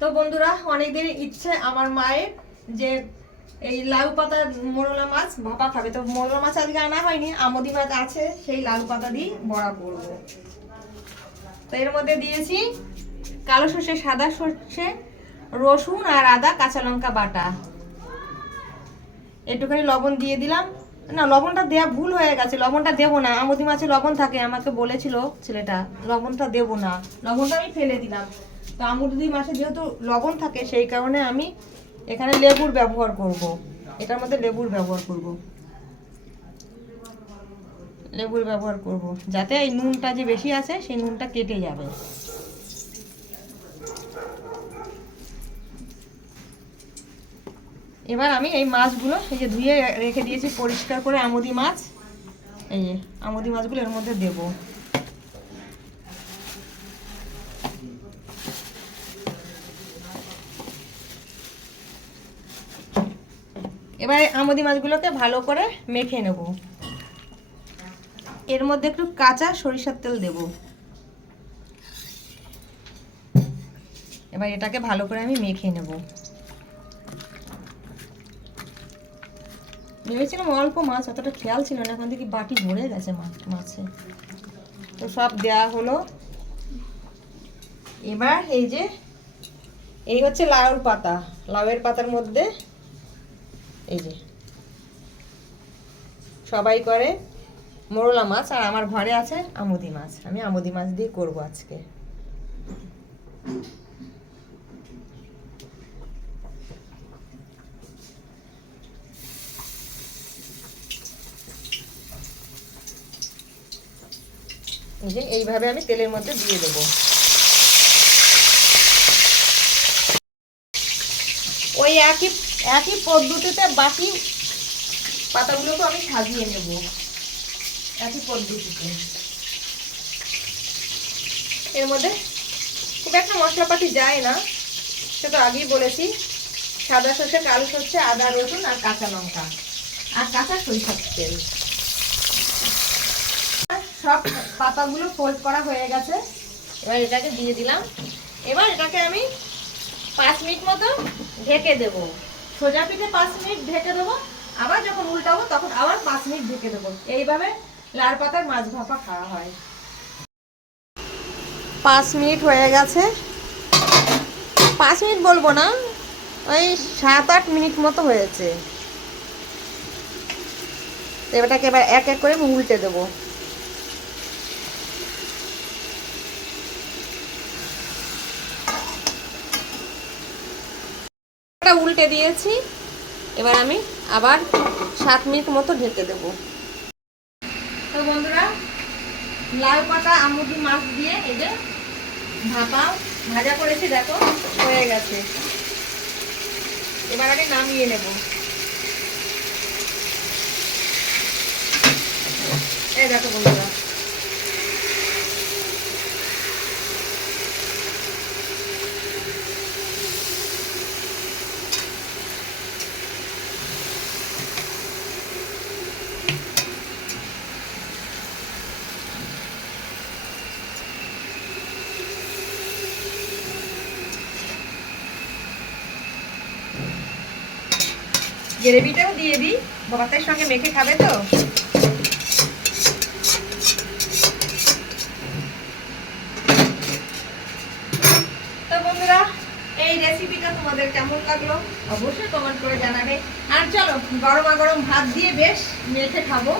তো বন্ধুরা, অনেকদিন ইচ্ছে আমার মায়ের যে এই লাউ পাতা মোরলা মাছ ভাপা খাবে। তো মোরলা মাছ আজকে আনা হয়নি, আমদি মাছ আছে, সেই লাউ পাতা দিয়ে বড়া করবো। তো এর মধ্যে দিয়েছি কালো সর্ষে, সাদা সর্ষে, রসুন আর আদা, কাঁচা লঙ্কা বাটা, একটুখানি লবণ দিয়ে দিলাম। না, লবণটা দেওয়া ভুল হয়ে গেছে, লবণটা দেবো না। আমদি মাছে লবণ থাকে, আমাকে বলেছিল ছেলেটা লবণটা দেবো না, লবণটা আমি ফেলে দিলাম। তো আমদি মাছে যেহেতু লবণ থাকে, সেই কারণে আমি এখানে লেবুর ব্যবহার করব। এটার মধ্যে লেবুর ব্যবহার করব, লেবুর ব্যবহার করব যাতে এই নুনটা যে বেশি আছে সেই নুনটা কেটে যাবে। এবার আমি এই মাছগুলো এই যে ধুয়ে রেখে দিয়েছি পরিষ্কার করে, আমদি মাছ, এই যে আমদি মাছগুলো এর মধ্যে দেব। এবার আমদি মাছগুলোকে ভালো করে মেখে নেব। এর মধ্যে একটু কাঁচা সরিষার তেল দেব। এবার এটাকে ভালো করে আমি মেখে নেব। ভেবেছিলাম অল্প মাছ, অতটা খেয়াল ছিল না, এখন দেখি বাটি ভরে গেছে মাছে। তো সব দেওয়া হলো। এবার এই যে এই হচ্ছে লাউর পাতা, লাউয়ের পাতার মধ্যে এই যে সবাই করে মোরলা মাছ, আর আমার ঘরে আছে আমদি মাছ। আমি আমদি মাছ দিয়ে করব আজকে। এই যে এইভাবে আমি তেলের মধ্যে দিয়ে দেবো। ওই একই পদ্ধতিতে বাকি পাতাগুলোকে আমি সাজিয়ে নেব, একই পদ্ধতিতে। এর মধ্যে খুব একটা মশলাপাতি যায় না, সেটা তো আগেই বলেছি। সাদা সর্ষে, কালো সর্ষে, আদা, রসুন আর কাঁচা লঙ্কা আর কাঁচা সরিষার তেল। সব পাতাগুলো ফোল্ড করা হয়ে গেছে। এবার এটাকে দিয়ে দিলাম। এবার এটাকে আমি 5 মিনিট মতো ঢেকে দেব। সোজা পিঠে 5 মিনিট ঢেকে দেবো, আবার যখন উল্টাবো তখন আবার 5 মিনিট ঢেকে দেবো। এইভাবে লাউ পাতার মাছ ভাপা খাওয়া হয়। 5 মিনিট হয়ে গেছে। 5 মিনিট বলবো না, ওই 7-8 মিনিট মতো হয়েছে। এবারটাকে এবার এক এক করে উল্টে দেবো। উল্টে দিয়েছি। এবার আমি আবার 7 মিনিট মতো ঢেকে দেব। তো বন্ধুরা, লাউ পাতা আমুদি মাছ দিয়ে এই যে ভাজা করেছি, দেখো হয়ে গেছে। এবার আমি নামিয়ে নেব। এই দেখো বন্ধুরা, গ্রেভিটাও দিয়ে দিই, ভাতের সঙ্গে মেখে খাবে তো। তো বন্ধুরা, এই রেসিপিটা তোমাদের কেমন লাগলো অবশ্যই কমেন্ট করে জানাবে। আর চলো গরমা গরম ভাত দিয়ে বেশ মেখে খাবো।